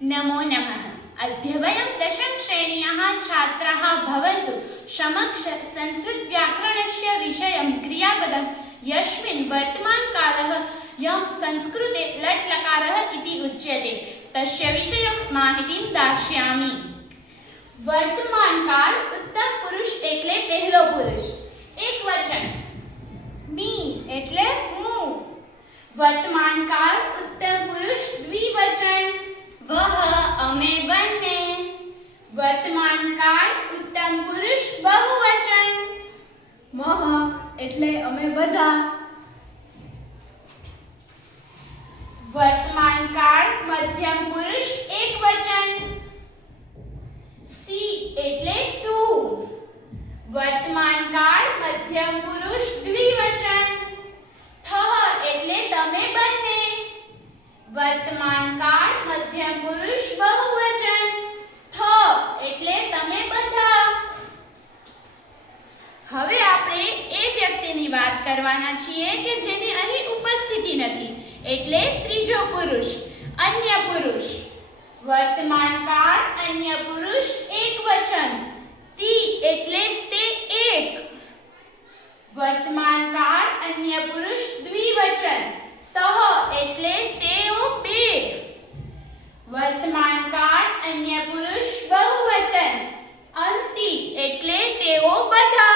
नमो नमः। अद्य वयं दशम श्रेण्याः छात्राः भवन्तु समक्ष संस्कृतव्याकरणस्य विषयं क्रियापदं यस्मिन् वर्तमानकालः यं संस्कृते लट् लकारः इति उच्यते तस्य विषयं माहितीं दास्यामि। वर्तमानकाल उत्तम पुरुष એટલે પહેલો પુરુષ, એકવચન मी એટલે હું। વર્તમાનકાળ ઉત્તમ પુરુષ દ્વિવચન वह અમે બંને। વર્તમાનકાળ ઉત્તમ પુરુષ બહુવચન મહ એટલે અમે બધા। વર્તમાનકાળ મધ્યમ પુરુષ એકવચન सी એટલે તું। વર્તમાનકાળ મધ્યમ પુરુષ દ્વિવચન થહ એટલે તમે બંને। વર્તમાનકાળ મધ્યમ પુરુષ બહુવચન થ એટલે તમે બધા। હવે આપણે એ વ્યક્તિની વાત કરવાના છીએ કે જેની અહીં ઉપસ્થિતિ નથી એટલે ત્રીજો પુરુષ અન્ય પુરુષ। વર્તમાનકાળ અન્ય પુરુષ એકવચન તી એટલે તે એક। વર્તમાનકાળ અન્ય પુરુષ દ્વિવચન તહ એટલે તેઓ બે। વર્તમાનકાળ અન્ય પુરુષ બહુવચન અંતિ એટલે તેઓ બધા।